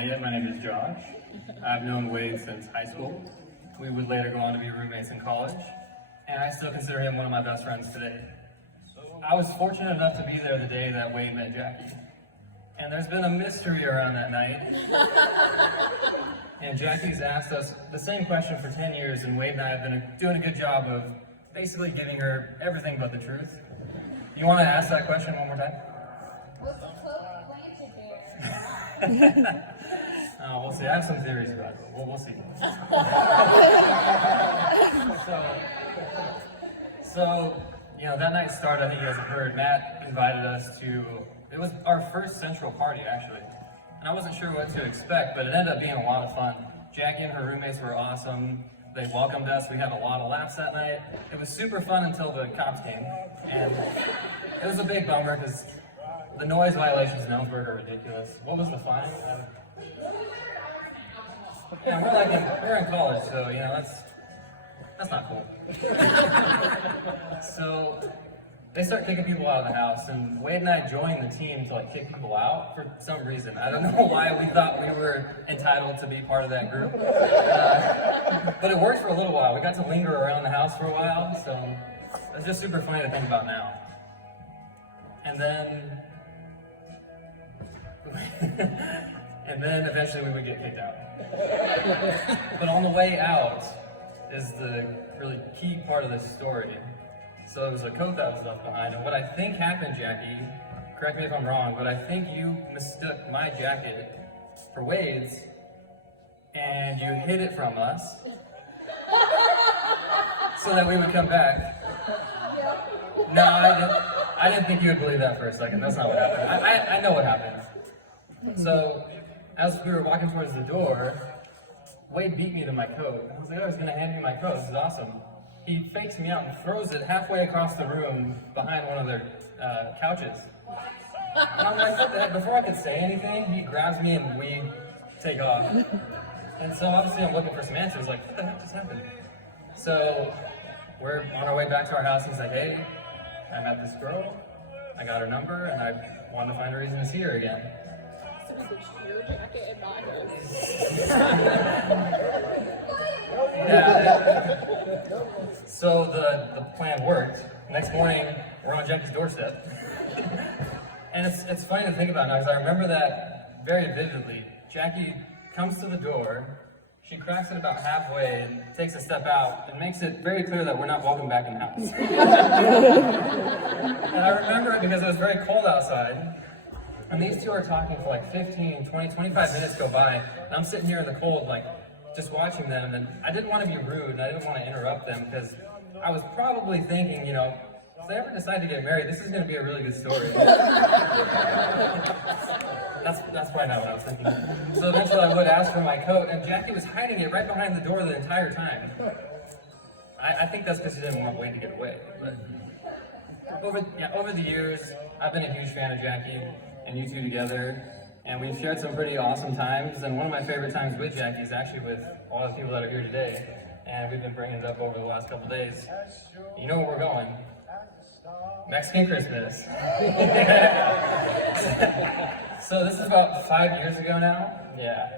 My name is Josh. I've known Wade since high school. We would later go on to be roommates in college, and I still consider him one of my best friends today. I was fortunate enough to be there the day that Wade met Jackie, and there's been a mystery around that night. And Jackie's asked us the same question for 10 years, and Wade and I have been doing a good job of basically giving her everything but the truth. You want to ask that question one more time? Was the cloak planted there? We'll see. I have some theories about it. We'll see. So, that night started, I think you guys have heard, Matt invited us to, it was our first central party, actually. And I wasn't sure what to expect, but it ended up being a lot of fun. Jackie and her roommates were awesome. They welcomed us. We had a lot of laughs that night. It was super fun until the cops came. And it was a big bummer because the noise violations in Ellensburg are ridiculous. What was the fine? Yeah, we're in college, so that's not cool. So they start kicking people out of the house, and Wade and I joined the team to kick people out for some reason. I don't know why we thought we were entitled to be part of that group, but it worked for a little while. We got to linger around the house for a while, so it's just super funny to think about now. And then eventually we would get kicked out. But on the way out is the really key part of this story. So it was a coat that was left behind, and what I think happened, Jackie, correct me if I'm wrong, but I think you mistook my jacket for Wade's, and you hid it from us so that we would come back. No, I didn't think you would believe that for a second. That's not what happened. I know what happened. So, as we were walking towards the door, Wade beat me to my coat. I was like, oh, he's gonna hand me my coat. This is awesome. He fakes me out and throws it halfway across the room behind one of their couches. And I'm like, what the heck? Before I could say anything, he grabs me and we take off. And so obviously I'm looking for some answers, like, what the heck just happened? So we're on our way back to our house. He's like, hey, I met this girl. I got her number, and I wanted to find a reason to see her again. So we could share your jacket and not hers. Yeah. So the plan worked. Next morning, we're on Jackie's doorstep. And it's funny to think about now, because I remember that very vividly. Jackie comes to the door, she cracks it about halfway and takes a step out and makes it very clear that we're not welcome back in the house. And I remember it because it was very cold outside. And these two are talking for 15, 20, 25 minutes go by, and I'm sitting here in the cold, just watching them, and I didn't want to be rude, and I didn't want to interrupt them, because I was probably thinking, if they ever decide to get married, this is going to be a really good story. That's probably not what I was thinking. So eventually I would ask for my coat, and Jackie was hiding it right behind the door the entire time. I think that's because she didn't want Wade to get away. But over the years, I've been a huge fan of Jackie and you two together, and we've shared some pretty awesome times, and one of my favorite times with Jackie is actually with all the people that are here today, and we've been bringing it up over the last couple days. You know where we're going. Mexican Christmas. So this is about 5 years ago now. Yeah.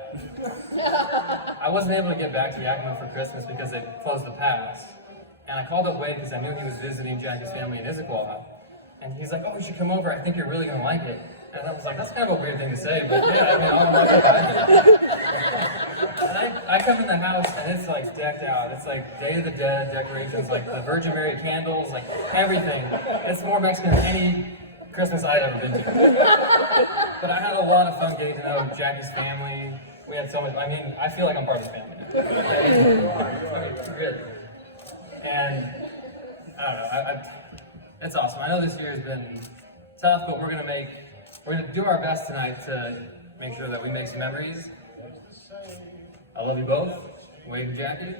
I wasn't able to get back to Yakima for Christmas because they closed the pass, and I called up Wade because I knew he was visiting Jackie's family in Issaquah, and he's like, oh, you should come over, I think you're really going to like it. And I was like, that's kind of a weird thing to say, but yeah, I'll like it. And I come in the house, and it's decked out. It's Day of the Dead decorations, the Virgin Mary candles, everything. It's more Mexican than any Christmas I've ever been to. But I had a lot of fun getting to know Jackie's family. We had so much, I feel like I'm part of the family. Good. And I don't know, it's awesome. I know this year has been tough, but we're gonna do our best tonight to make sure that we make some memories. I love you both. Wade and Jackie.